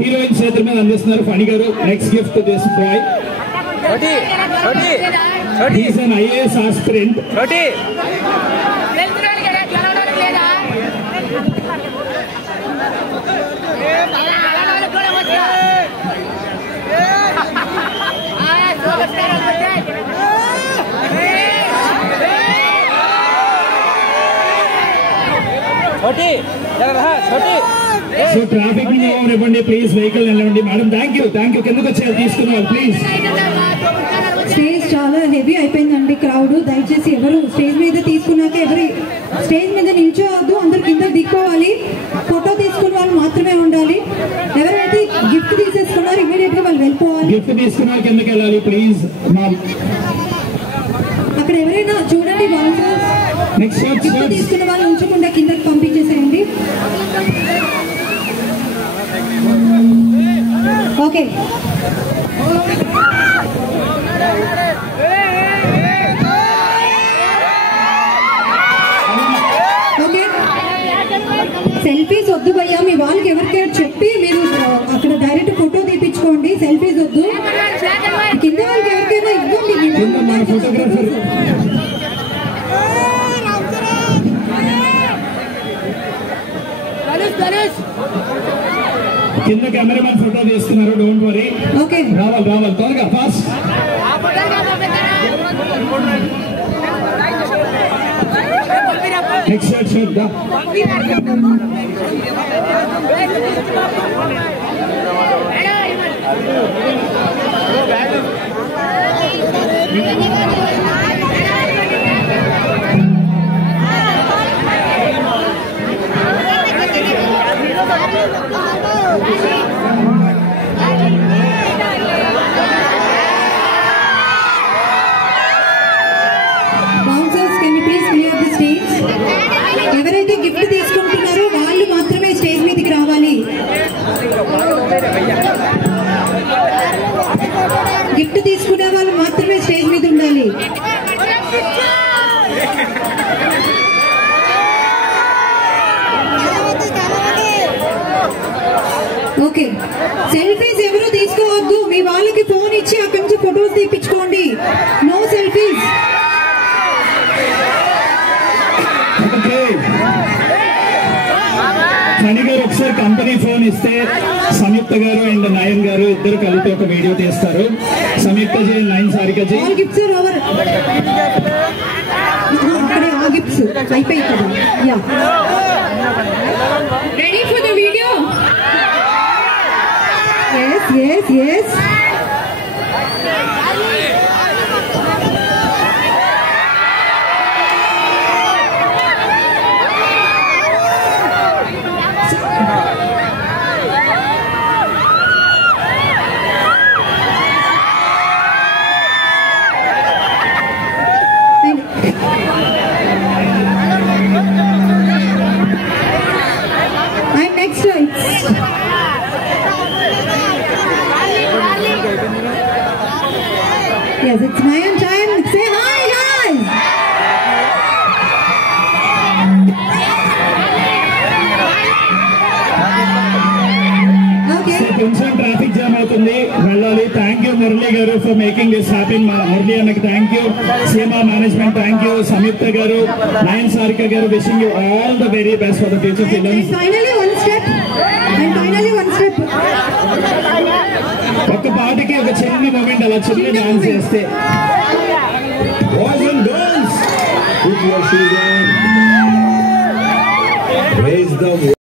Heroine చేతుల మీద అందిస్తున్నారు ఫణి గారు. Next gift to this boy. He's an IAS aspirant. So traffic ఇవ్వండి ప్లీజ్, వెహికల్ నిలవండి మేడం. థ్యాంక్ యూ కిందకు వచ్చారు తీసుకున్నారు ప్లీజ్. స్టేజ్ చాలా హెవీ అయిపోయిందండి, క్రౌడ్. దయచేసి ఎవరు స్టేజ్ మీద తీసుకున్నాక ఎవరు స్టేజ్ మీద నిల్చోవద్దు, అందరు కింద దిక్కోవాలి. ఫోటో తీసుకున్న వాళ్ళు మాత్రమే ఉండాలి. ఎవరైతే గిఫ్ట్ తీసేసుకున్నారో ఇమీడియట్ గా వాళ్ళు వెళ్ళిపోవాలి. గిఫ్ట్ తీసుకున్నారు కిందకి వెళ్ళాలి ప్లీజ్. అక్కడ ఎవరైనా చూడండి, గిఫ్ట్ తీసుకున్న వాళ్ళు ఉంచకుండా కిందకి పంపించేసేయండి. ఓకే సెల్ఫీస్ వద్దు భయ్యా, మీ వాళ్ళకి ఎవరికైనా చెప్పి మీరు అక్కడ డైరెక్ట్ ఫోటో తీపించుకోండి. సెల్ఫీస్ వద్దు, కింద వాళ్ళకి ఎవరికైనా ఇవ్వండి. కింద కెమెరామెన్ ఫోటో తీసుకున్నారు, డోంట్ వరీ. ఓకే రావాలి త్వరగా ఫాస్ట్. నెక్స్ట్ షాట్ దా. ఎవరైతే గిఫ్ట్ తీసుకుంటున్నారో వాళ్ళు మాత్రమే స్టేజ్ మీదకి రావాలి. గిఫ్ట్ తీసుకునే వాళ్ళు మాత్రమే స్టేజ్ మీద ఉండాలి. ఓకే, సెల్ఫీస్ ఎవరు తీసుకోవద్దు. మీ వాళ్ళకి ఫోన్ ఇచ్చి అక్కడి నుంచి ఫొటోస్ తీపించుకోండి. No selfies. ఫణి గారు ఒకసారి కంపెనీ ఫోన్ ఇస్తే సంయుక్త గారు అండ్ నయన్ గారు ఇద్దరు కలిపి ఒక వీడియో తీస్తారు. సంయుక్త జీ, నయన్ సారిక జీ. గిఫ్ట్స్ అయిపోయి కదా. Ready for the video? yes. Yes, it's my own time. Say hi, guys. Okay. So, కొంచెం ట్రాఫిక్ జామ్ అవుతుంది, వెళ్ళాలి. థ్యాంక్ యూ మురళి గారు for making this happy. Murali అన్నకి thank you, Seema management thank you, Samyuktha గారు, నయన్ సారిక గారు, wishing you all the very best for the future films. Finally one step. ఒక్క పాటకి ఒక చిన్న మూమెంట్ అలా చిన్న డాన్స్ చేస్తే. Boys and girls, put your shoes on. Raise the